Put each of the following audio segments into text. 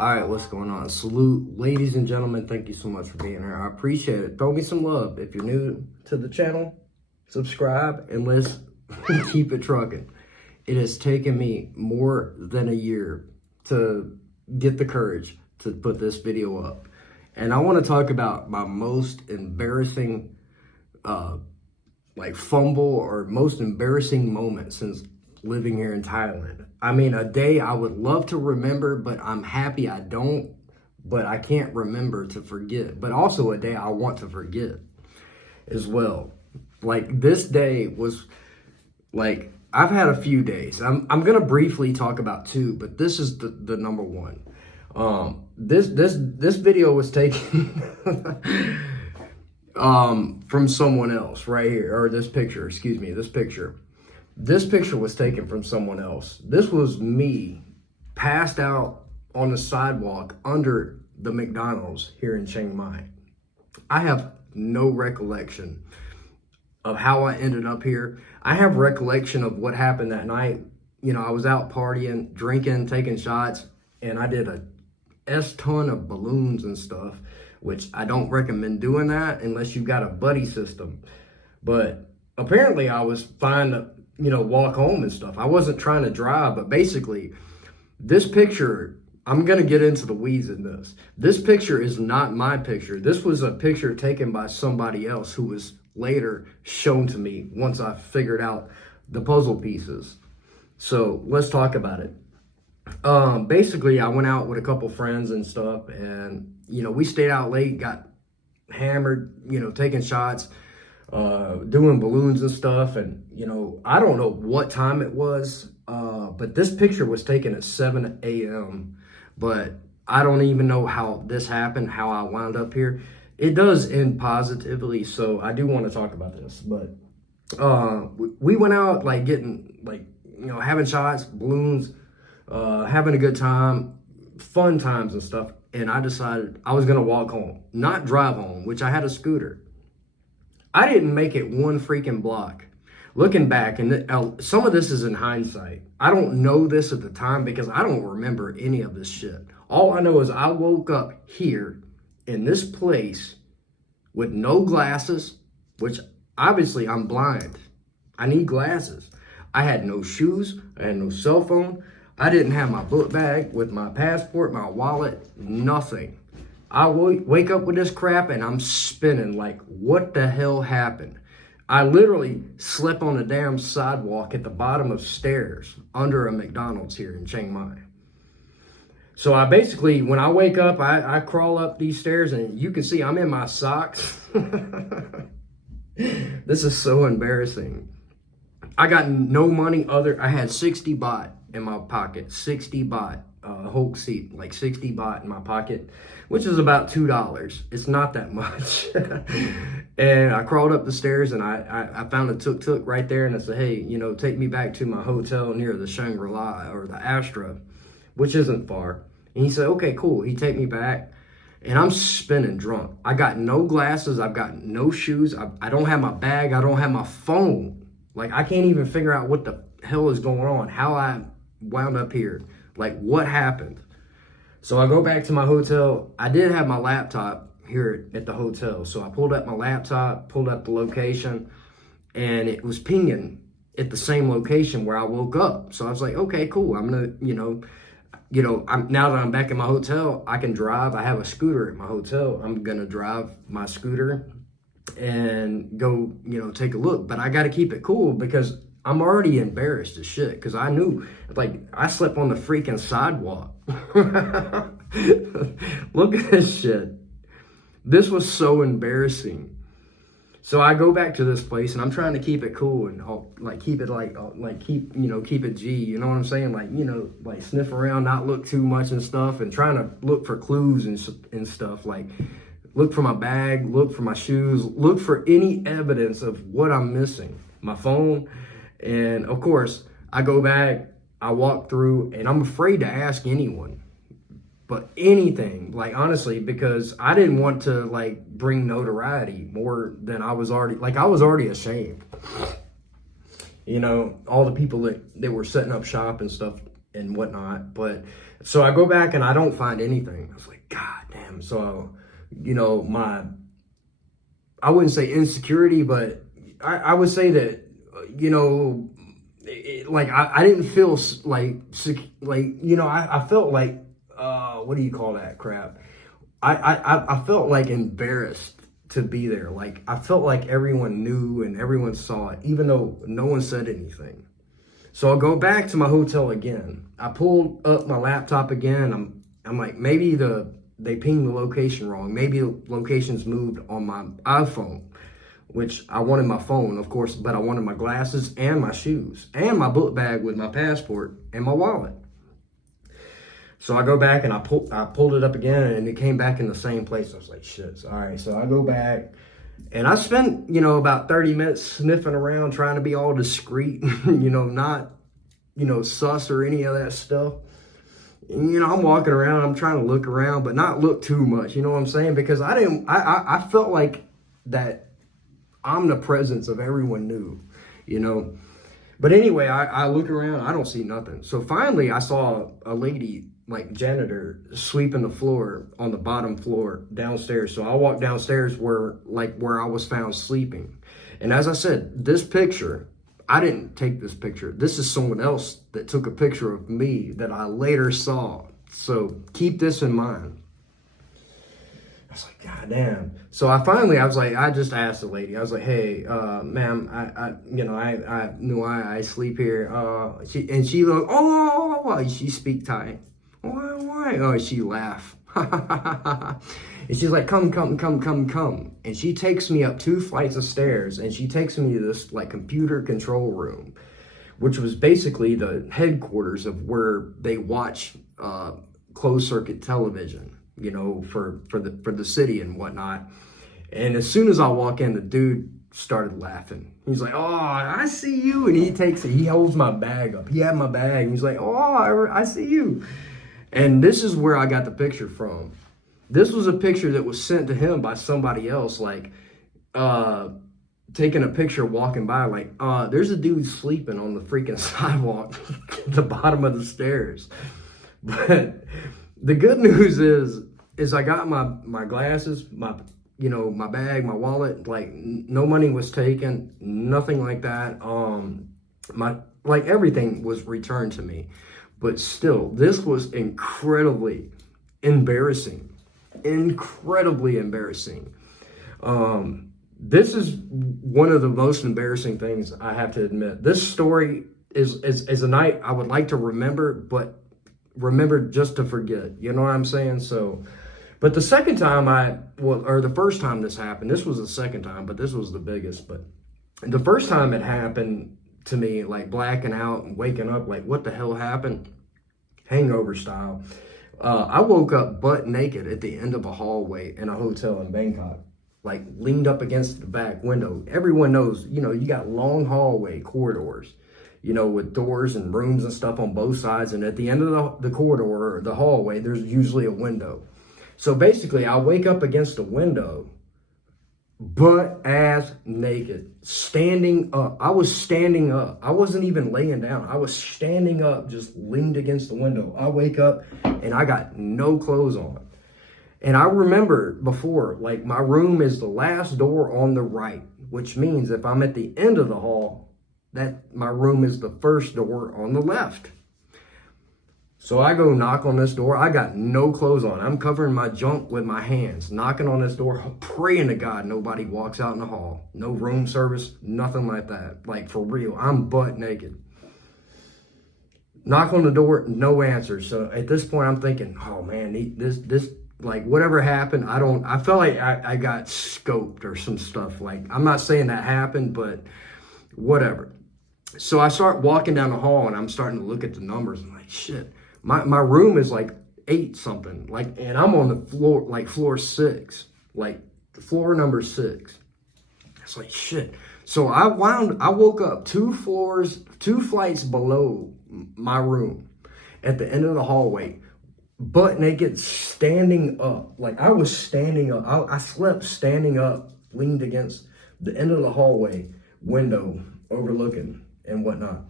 All right, what's going on? Salute, ladies and gentlemen. Thank you so much for being here. I appreciate it. Throw me some love. If you're new to the channel, subscribe and let's keep it trucking. It has taken me more than a year to get the courage to put this video up. And I want to talk about my most embarrassing fumble or most embarrassing moment since living here in Thailand. I mean, a day I would love to remember, but I'm happy I don't, but I can't remember to forget. But also a day I want to forget as well. Like, this day was like, I've had a few days. I'm gonna briefly talk about two, but this is the number one. This video was taken from someone else right here, or this picture, excuse me, this picture. This picture was taken from someone else. This was me passed out on the sidewalk under the McDonald's here in Chiang Mai. I have no recollection of how I ended up here. I have recollection of what happened that night. You know, I was out partying, drinking, taking shots, and I did a ton of balloons and stuff, which I don't recommend doing that unless you've got a buddy system. But apparently I was fine to, walk home and stuff. I wasn't trying to drive, but basically this picture, I'm going to get into the weeds in this. This picture is not my picture. This was a picture taken by somebody else who was later shown to me once I figured out the puzzle pieces. So let's talk about it. Basically I went out with a couple friends and stuff, and, we stayed out late, got hammered, taking shots, doing balloons and stuff. And, I don't know what time it was, but this picture was taken at 7 a.m. But I don't even know how this happened, how I wound up here. It does end positively, so I do want to talk about this. But we went out having shots, balloons, having a good time, fun times and stuff. And I decided I was going to walk home, not drive home, which I had a scooter. I didn't make it one freaking block. Looking back, and some of this is in hindsight. I don't know this at the time because I don't remember any of this shit. All I know is I woke up here in this place with no glasses, which obviously I'm blind. I need glasses. I had no shoes. I had no cell phone. I didn't have my book bag with my passport, my wallet, nothing. I wake up with this crap and I'm spinning like, what the hell happened? I literally slept on the damn sidewalk at the bottom of stairs under a McDonald's here in Chiang Mai. So I basically, when I wake up, I crawl up these stairs and you can see I'm in my socks. This is so embarrassing. I got no money I had 60 baht in my pocket, 60 baht, whole seat, like 60 baht in my pocket, which is about $2. It's not that much. And I crawled up the stairs and I found a tuk-tuk right there, and I said, hey, take me back to my hotel near the Shangri-La or the Astra, which isn't far. And he said, okay, cool. He take me back, and I'm spinning drunk. I got no glasses. I've got no shoes. I don't have my bag. I don't have my phone. Like, I can't even figure out what the hell is going on, how I wound up here, like what happened. So I go back to my hotel. I did have my laptop here at the hotel. So I pulled up my laptop, pulled up the location, and it was pinging at the same location where I woke up. So I was like, okay, cool. I'm gonna, now that I'm back in my hotel, I can drive. I have a scooter at my hotel. I'm gonna drive my scooter and go, take a look. But I got to keep it cool because I'm already embarrassed as shit, because I knew, I slept on the freaking sidewalk. Look at this shit. This was so embarrassing. So I go back to this place and I'm trying to keep it cool and keep it keep it G, you know what I'm saying? Sniff around, not look too much and stuff, and trying to look for clues and stuff, look for my bag, look for my shoes, look for any evidence of what I'm missing, my phone. And of course, I go back, I walk through, and I'm afraid to ask anyone, but anything, honestly, because I didn't want to bring notoriety more than I was already ashamed. All the people that were setting up shop and stuff and whatnot. But so I go back and I don't find anything. I was like, God damn. So, you know, I wouldn't say insecurity, but I would say that, you know, like I didn't feel you know, I felt like, what do you call that crap? I felt like embarrassed to be there. Like I felt like everyone knew and everyone saw it, even though no one said anything. So I'll go back to my hotel again. I pulled up my laptop again. I'm like, maybe they pinged the location wrong. Maybe the location's moved on my iPhone, which I wanted my phone, of course, but I wanted my glasses and my shoes and my book bag with my passport and my wallet. So I go back and I pulled it up again and it came back in the same place. I was like, shit. So, all right. So I go back and I spent, you know, about 30 minutes sniffing around, trying to be all discreet, you know, not, you know, sus or any of that stuff. And, you know, I'm walking around, I'm trying to look around, but not look too much. You know what I'm saying? Because I felt like that omnipresence of everyone knew, you know. But anyway, I look around, I don't see nothing. So finally I saw a lady, like janitor, sweeping the floor on the bottom floor downstairs. So I walked downstairs where I was found sleeping. And as I said, this picture, I didn't take this picture. This is someone else that took a picture of me that I later saw. So keep this in mind. I was like, God damn. So I just asked the lady, I was like, hey, ma'am, I know I sleep here. She looked, oh, she speak Thai. Why? Oh, she laughed. And she's like, come. And she takes me up 2 flights of stairs and she takes me to this like computer control room, which was basically the headquarters of where they watch closed circuit television, you know, for the city and whatnot. And as soon as I walk in, the dude started laughing. He's like, oh, I see you. And he holds my bag up. He had my bag. And he's like, oh, I see you. And this is where I got the picture from. This was a picture that was sent to him by somebody else, like taking a picture walking by, like, there's a dude sleeping on the freaking sidewalk at the bottom of the stairs. But the good news is I got my glasses, my bag, my wallet, like no money was taken, nothing like that. Everything was returned to me. But still, this was incredibly embarrassing. Incredibly embarrassing. This is one of the most embarrassing things, I have to admit. This story is a night I would like to remember, but remember just to forget. You know what I'm saying? So, but the second time the first time this happened, this was the second time, but this was the biggest. But the first time it happened to me, like blacking out and waking up, like what the hell happened? Hangover style. I woke up butt naked at the end of a hallway in a hotel in Bangkok, like leaned up against the back window. Everyone knows, you know, you got long hallway corridors, you know, with doors and rooms and stuff on both sides. And at the end of the corridor or the hallway, there's usually a window. So basically, I wake up against the window, butt ass naked, standing up. I was standing up. I wasn't even laying down. I was standing up, just leaned against the window. I wake up and I got no clothes on. And I remember before, like my room is the last door on the right, which means if I'm at the end of the hall, that my room is the first door on the left. So I go knock on this door. I got no clothes on. I'm covering my junk with my hands, knocking on this door, praying to God nobody walks out in the hall. No room service, nothing like that. Like for real, I'm butt naked. Knock on the door, no answer. So at this point, I'm thinking, oh man, this like whatever happened, I felt like I got scoped or some stuff. Like I'm not saying that happened, but whatever. So I start walking down the hall and I'm starting to look at the numbers. I'm like, shit. My room is like 8 something, like, and I'm on the floor, like floor 6, like floor number 6. It's like shit. So I woke up 2 flights below my room at the end of the hallway, butt naked, standing up. Like I was standing up. I slept standing up, leaned against the end of the hallway window, overlooking and whatnot.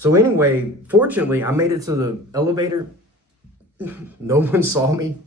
So anyway, fortunately, I made it to the elevator. No one saw me.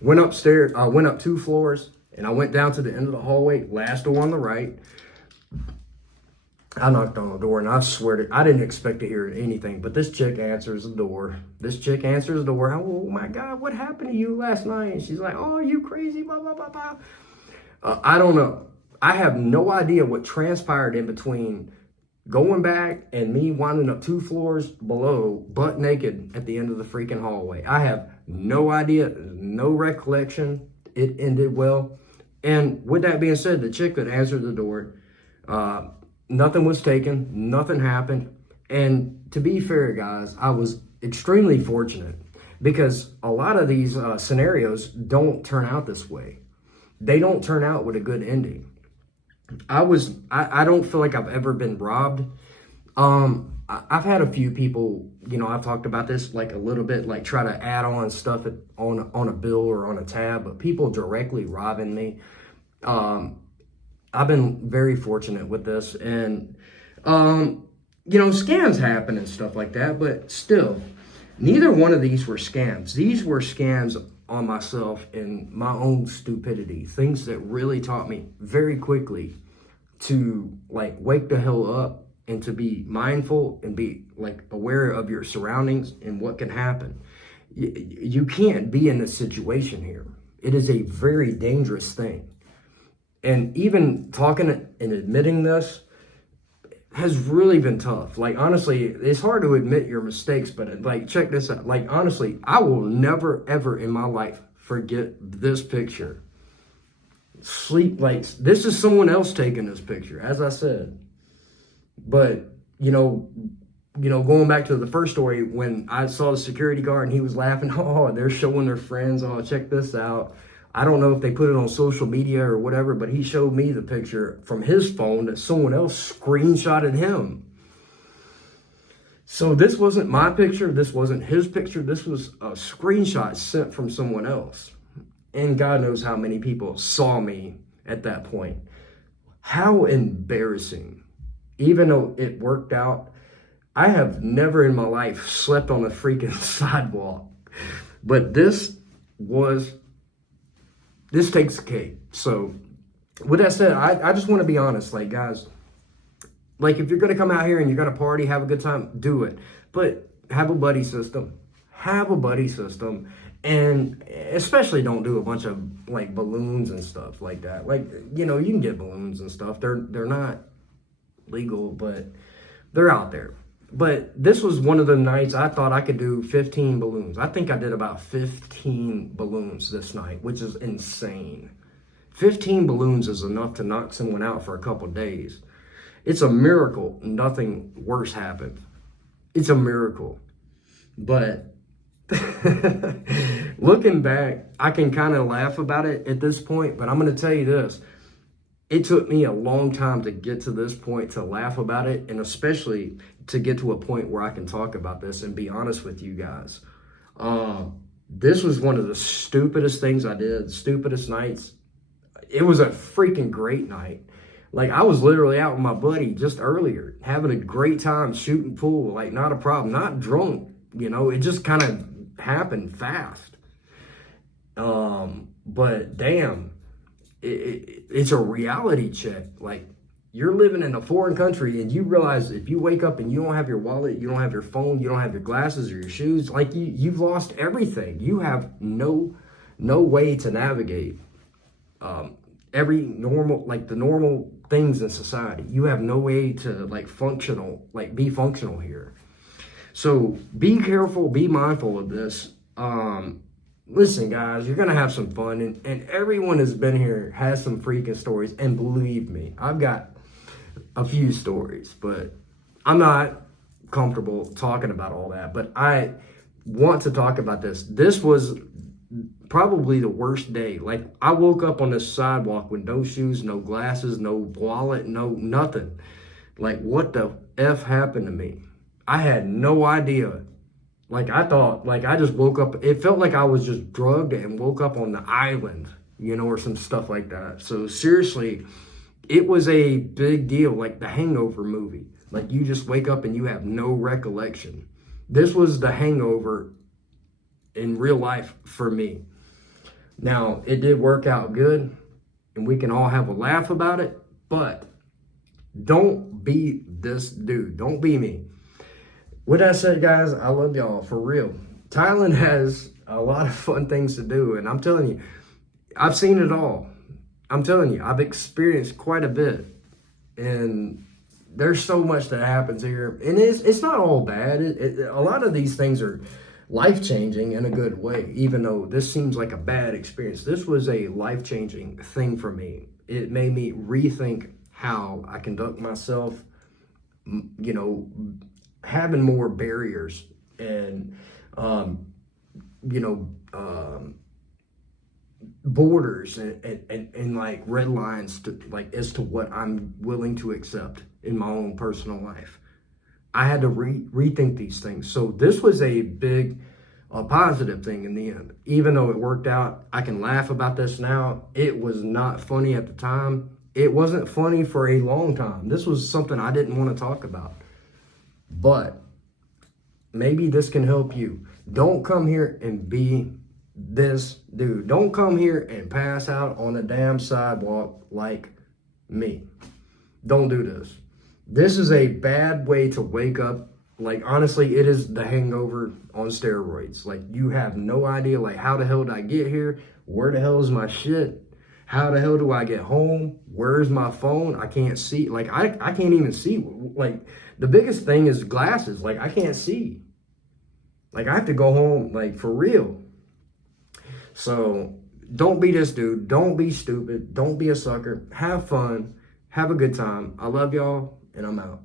Went upstairs, I went up 2 floors, and I went down to the end of the hallway, last door on the right. I knocked on the door, and I swear to, I didn't expect to hear anything, but this chick answers the door. Oh my God, what happened to you last night? And she's like, oh, you crazy, blah, blah, blah, blah. I don't know. I have no idea what transpired in between going back and me winding up 2 floors below, butt naked at the end of the freaking hallway. I have no idea, no recollection. It ended well. And with that being said, the chick that answered the door, nothing was taken, nothing happened. And to be fair, guys, I was extremely fortunate because a lot of these scenarios don't turn out this way. They don't turn out with a good ending. I don't feel like I've ever been robbed. I've had a few people, I've talked about this like a little bit, like try to add on stuff on a bill or on a tab, but people directly robbing me. I've been very fortunate with this, and scams happen and stuff like that, but still, neither one of these were scams. These were scams on myself and my own stupidity, things that really taught me very quickly to like wake the hell up and to be mindful and be like aware of your surroundings and what can happen. You can't be in this situation here. It is a very dangerous thing. And even talking and admitting this has really been tough. Like, honestly, it's hard to admit your mistakes, but like, check this out. Like, honestly, I will never, ever in my life forget this picture. This is someone else taking this picture, as I said. But, going back to the first story, when I saw the security guard and he was laughing, oh, they're showing their friends, oh, check this out. I don't know if they put it on social media or whatever, but he showed me the picture from his phone that someone else screenshotted him. So this wasn't my picture. This wasn't his picture. This was a screenshot sent from someone else. And God knows how many people saw me at that point. How embarrassing. Even though it worked out, I have never in my life slept on a freaking sidewalk. But this takes the cake. So with that said, I just want to be honest, like, guys, like, if you're going to come out here and you're going to party, have a good time, do it. But have a buddy system. And especially don't do a bunch of like balloons and stuff like that. Like, you can get balloons and stuff. They're not legal, but they're out there. But this was one of the nights I thought I could do 15 balloons. I think I did about 15 balloons this night, which is insane. 15 balloons is enough to knock someone out for a couple days. It's a miracle nothing worse happened. It's a miracle. But looking back, I can kind of laugh about it at this point, but I'm going to tell you this. It took me a long time to get to this point to laugh about it, and especially to get to a point where I can talk about this and be honest with you guys. This was one of the stupidest things I did, stupidest nights. It was a freaking great night. Like, I was literally out with my buddy just earlier, having a great time shooting pool, like, not a problem, not drunk, it just kind of happened fast. But damn, it's a reality check. Like, you're living in a foreign country and you realize if you wake up and you don't have your wallet, you don't have your phone, you don't have your glasses or your shoes, like you've lost everything. You have no way to navigate every normal, like the normal things in society. You have no way to be functional here. So be careful, be mindful of this. Listen, guys, you're going to have some fun, and everyone has been here has some freaking stories, and believe me, I've got a few stories, but I'm not comfortable talking about all that, but I want to talk about this. This was probably the worst day. Like, I woke up on this sidewalk with no shoes, no glasses, no wallet, no nothing. Like, what the F happened to me? I had no idea. Like, I thought, like, I just woke up. It felt like I was just drugged and woke up on the island, or some stuff like that. So, seriously, it was a big deal, like the Hangover movie. Like you just wake up and you have no recollection. This was the hangover in real life for me. Now, it did work out good and we can all have a laugh about it, but don't be this dude. Don't be me. With that said, guys, I love y'all for real. Thailand has a lot of fun things to do, and I'm telling you, I've seen it all. I'm telling you, I've experienced quite a bit, and there's so much that happens here, and it's not all bad. A lot of these things are life-changing in a good way, even though this seems like a bad experience. This was a life-changing thing for me. It made me rethink how I conduct myself, you know, having more barriers and, you know, borders and like red lines to like as to what I'm willing to accept in my own personal life. I had to rethink these things. So this was a big positive thing in the end. Even though it worked out, I can laugh about this now. It was not funny at the time. It wasn't funny for a long time. This was something I didn't want to talk about. But maybe this can help you. Don't come here and be this dude. Don't come here and pass out on a damn sidewalk like me. Don't do this. This is a bad way to wake up. Like, honestly, it is the hangover on steroids. Like, you have no idea, like, how the hell did I get here? Where the hell is my shit? How the hell do I get home? Where's my phone? I can't see. Like, I can't even see. Like, the biggest thing is glasses. Like, I can't see. Like, I have to go home, like, for real. So, don't be this dude. Don't be stupid. Don't be a sucker. Have fun. Have a good time. I love y'all, and I'm out.